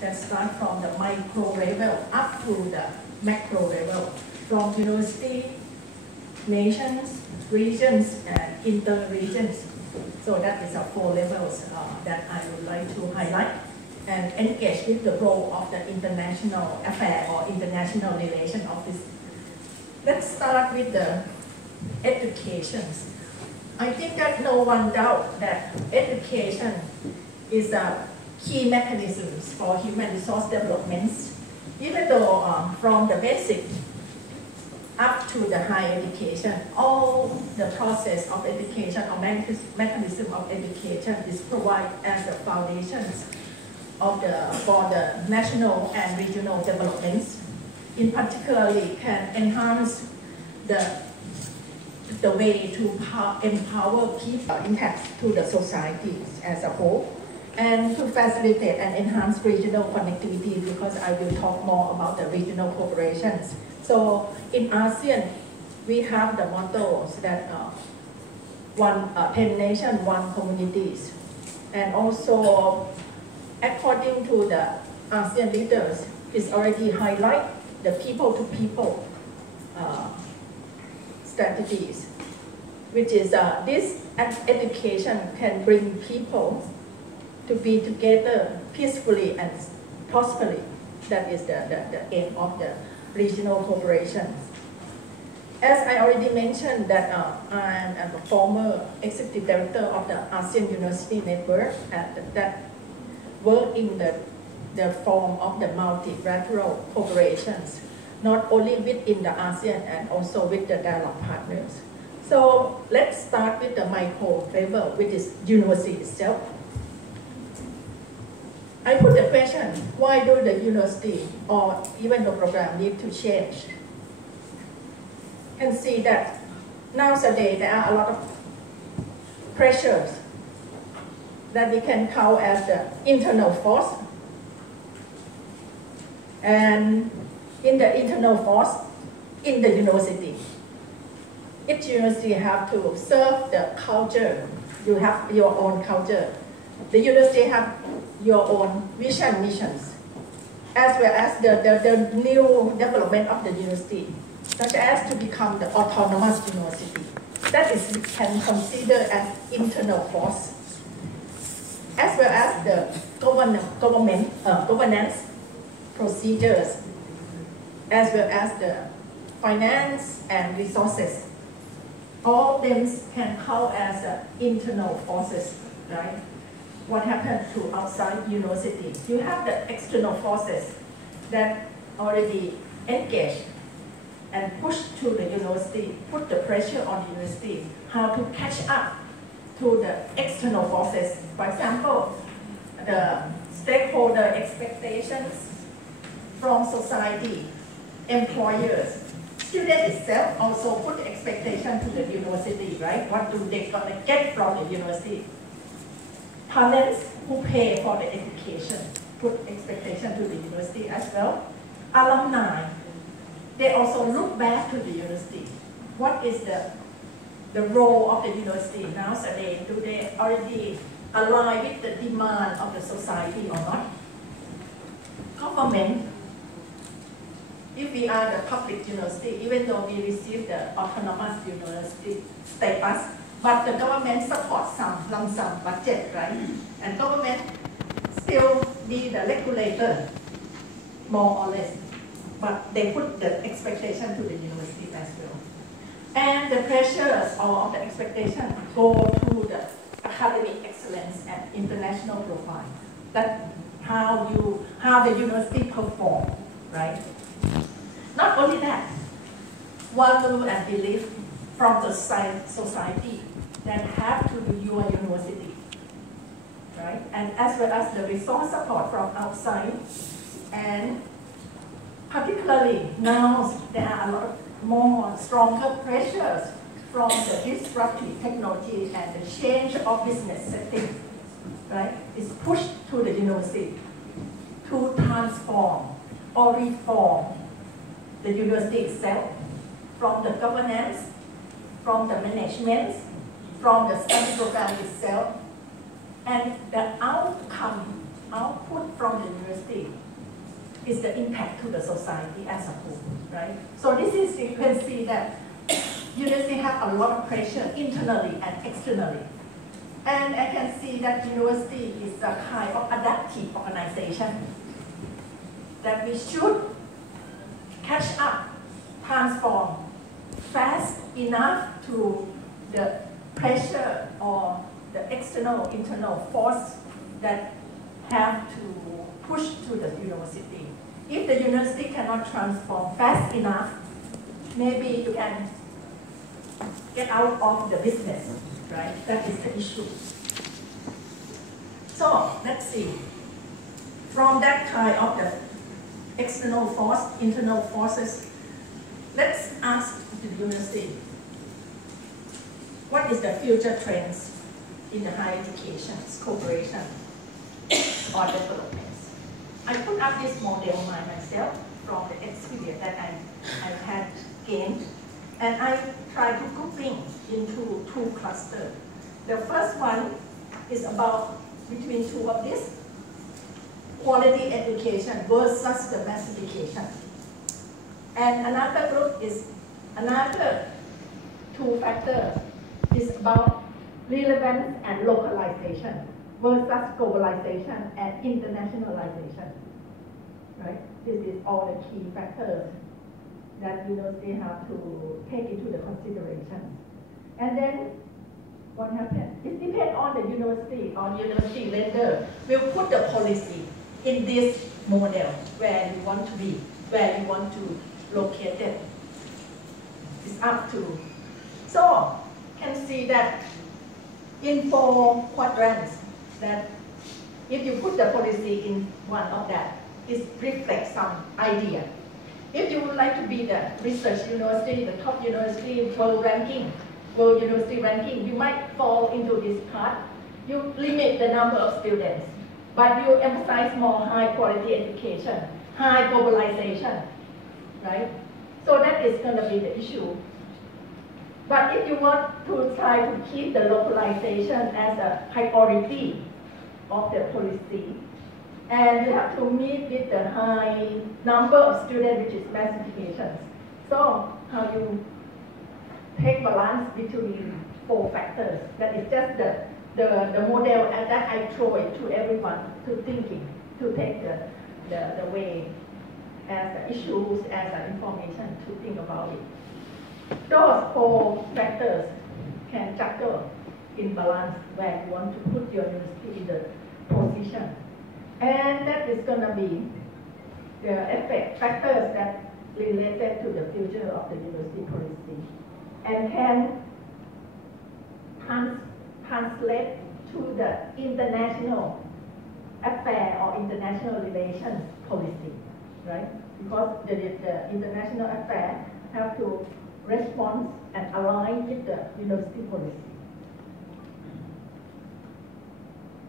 that start from the micro level up to the macro level, from university, nations, regions, and inter-regions. So that is the 4 levels that I would like to highlight and engage with the role of the international affair or international relation office. Let's start with the education. I think that no one doubt that education is a key mechanism for human resource development, even though from the basic up to the higher education, all the process of education or mechanism of education is provided as the foundations of for the national and regional developments. In particularly can enhance the way to empower people impact to the societies as a whole, and to facilitate and enhance regional connectivity, because I will talk more about the regional cooperations. So in ASEAN, we have the mottos that 10 nations, 1 communities. And also, according to the ASEAN leaders, it's already highlight the people-to-people strategies, which is this education can bring people to be together peacefully and prosperously. That is the aim of the regional cooperation. As I already mentioned that I am a former executive director of the ASEAN University Network that work in the form of the multilateral cooperations, not only within the ASEAN and also with the dialogue partners. So let's start with the micro level, which is university itself. I put the question, why do the university or even the program need to change? You can see that nowadays there are a lot of pressures that we can count as the internal force. And in the internal force, in the university, each university have to serve the culture. You have your own culture. The university have your own vision, missions, as well as the new development of the university, such as to become the autonomous university. That is, we can consider as internal force, as well as the governance procedures, as well as the finance and resources. All of them can count as internal forces, right? What happened to outside university? You have the external forces that already engaged and push to the university, put the pressure on the university, how to catch up to the external forces. For example, the stakeholder expectations from society, employers, students itself also put expectation to the university, right? What do they gonna get from the university? Parents who pay for the education put expectation to the university as well. Alumni, they also look back to the university. What is the role of the university nowadays? Do they already align with the demand of the society or not? Government, if we are the public university, even though we receive the autonomous university status, but the government supports some lump sum budget, right? And government still be the regulator, more or less. But they put the expectation to the university as well. And the pressures or the expectation go to the academic excellence and international profile. That's how the university perform, right? Not only that, value and belief from the society that have to do your university, right? And as well as the resource support from outside, and particularly now there are a lot more stronger pressures from the disruptive technology and the change of business setting, right? It's pushed to the university to transform or reform the university itself, from the governance, from the management, from the study program itself, and the outcome output from the university is the impact to the society as a whole, right? So this is, you can see that university have a lot of pressure internally and externally. And I can see that university is a kind of adaptive organization that we should catch up, transform fast enough to the pressure or the external, internal force that have to push to the university. If the university cannot transform fast enough, maybe you can get out of the business, right? That is the issue. So let's see. From that kind of the external force, internal forces, let's ask the university, what is the future trends in the higher education, cooperation, or developments? I put up this model myself from the experience that I had gained, and I try to grouping into two clusters. The first one is about between two of these, quality education versus the massification. And another group is another two factors is about relevance and localization versus globalization and internationalization. Right? This is all the key factors that university have to take into the consideration. And then what happens? It depends on the university or university lender will put the policy in this model where you want to be, where you want to locate it. It's up to. So can see that in 4 quadrants that if you put the policy in one of that, it reflects some idea. If you would like to be the research university, the top university, world university ranking, you might fall into this part. You limit the number of students, but you emphasize more high quality education, high globalization, right? So that is going to be the issue. But if you want to try to keep the localization as a priority of the policy, and you have to meet with the high number of students, which is massification. So how you take balance between 4 factors. That is just the model and that I throw it to everyone to thinking, to take the way as the issues, as the information to think about it. Those 4 factors can juggle in balance where you want to put your university in the position. And that is going to be the effect factors that related to the future of the university policy and can translate to the international affair or international relations policy, right? Because the international affair have to respond and align with the university policy.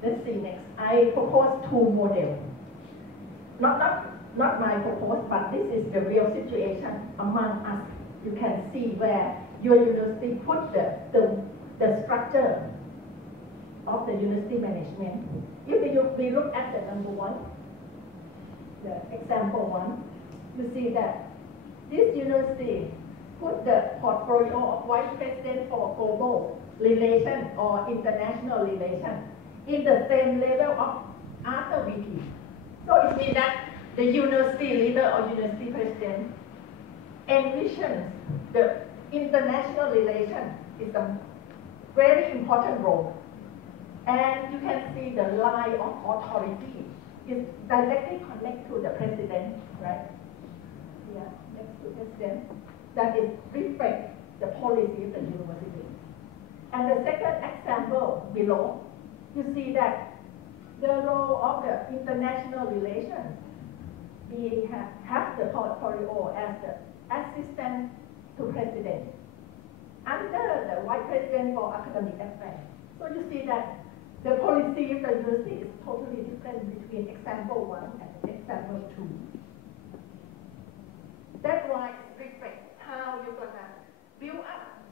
Let's see next. I propose 2 models. Not my proposal, but this is the real situation among us. You can see where your university put the structure of the university management. If we look at the number 1, the example 1, you see that this university put the portfolio of Vice President for Global Relations or International Relations in the same level of other VP. So it means that the university leader or university president envisions the international relation is a very important role. And you can see the line of authority is directly connected to the president, right? Yeah, next to president. That is reflect the policy of the university. And the second example below, you see that the role of the international relations, we have the portfolio as the assistant to president under the Vice President for Academic Affairs. So you see that the policy of the university is totally different between example 1 and example 2. That's why it reflects how you're going to build up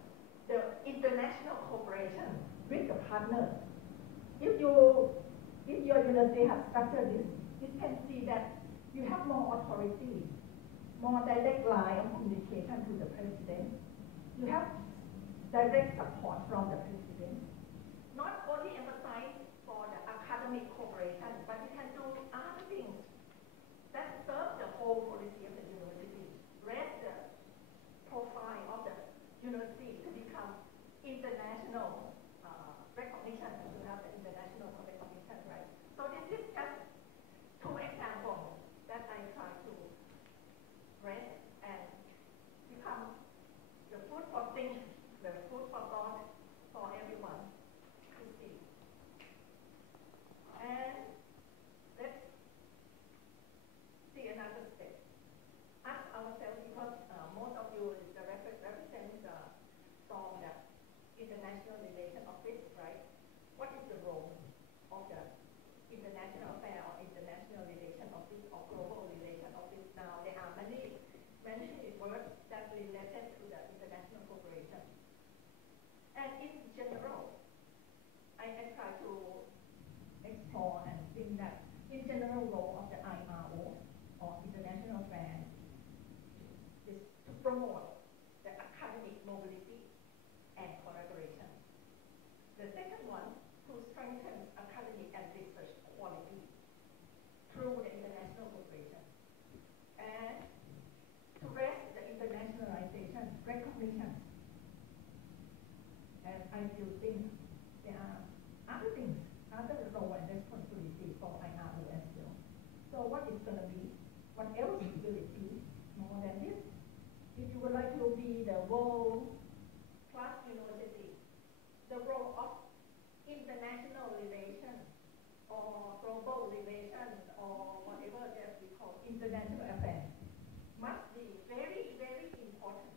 the international cooperation with the partners. If your university has structured authority, more direct line of communication to the President. You have direct support from the President. Not only emphasize for the academic cooperation, but you can do other things that serve the whole policy of the university. Raise the profile of the university to become international recognition, to have the international recognition, right? So this is just two examples that I try to raise and become the food for things, the food for thought for everyone to see. And let's see another step. Ask ourselves, because most of you represent from the International Relations Office, right? What is the role of the International Affairs or International Relations Office or Global Relations Office? Now, there are many words that related to the international cooperation. And in general, I try to explore and think that in general role of the IRO or International Affairs is to promote the academic mobility and collaboration. The second one, to strengthen academic and research quality through the international cooperation. And to raise the internationalization recognition. And I do think there are other things, other role and responsibility for IRO as well. So what is going to be? What else will it be more than this? If you would like to be the world-class university, the role of international relations or global relations or whatever that we call international affairs must be very, very important,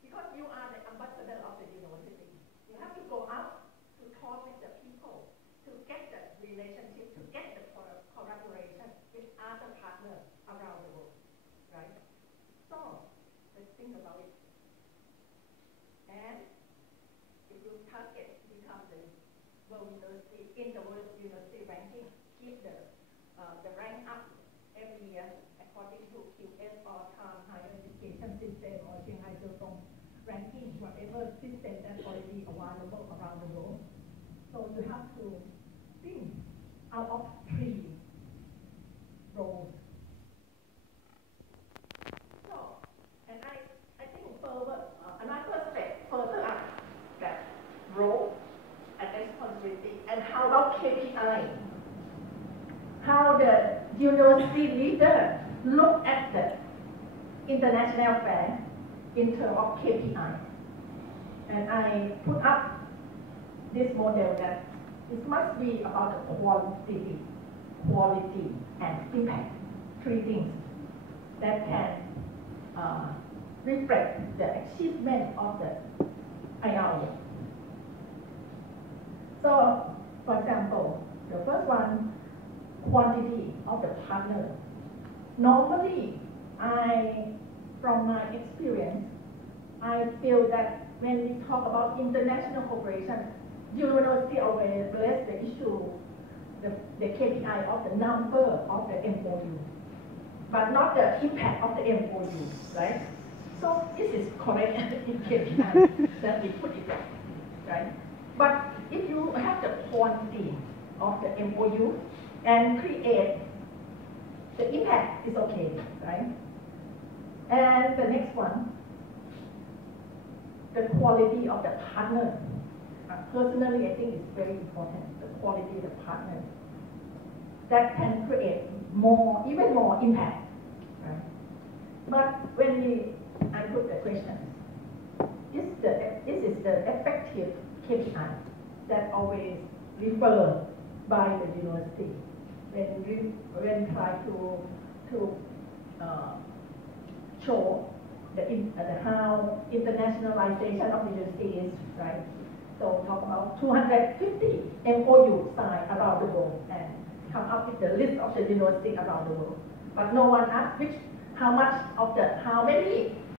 because you are the ambassador of the university. You have to go out to talk with the people, to get the relationship, to get the collaboration with other partners around the world, right? So let's think about it. And if you target to become the world university in the world university ranking, keep the rank up every year according to QS or Time Higher Education System or Shanghai Zhotong ranking, whatever system that's already available around the world. So you have to think out of three roles. So, and I think further, another step further up that role and responsibility, and how about KPI? How the university leader look at the international affairs in terms of KPI. And I put up this model that it must be about the quality and impact, three things that can reflect the achievement of the IRO. So, for example, the first one, quantity of the partner. Normally, from my experience, I feel that when we talk about international cooperation, university always raise the issue, the KPI of the number of the MOU, but not the impact of the MOU, right? So this is correct in KPI that we put it there, right? But if you have the quantity of the MOU and create the impact, is okay, right? And the next one, the quality of the partner. Personally, I think it's very important, the quality of the partner. That can create more, even more impact, right? But when I put the question, this is the effective KPI that always referred by the university when try to show how internationalization of the university is, right? So talk about 250 MOU signed around the world and come up with the list of the university around the world. But no one asked how many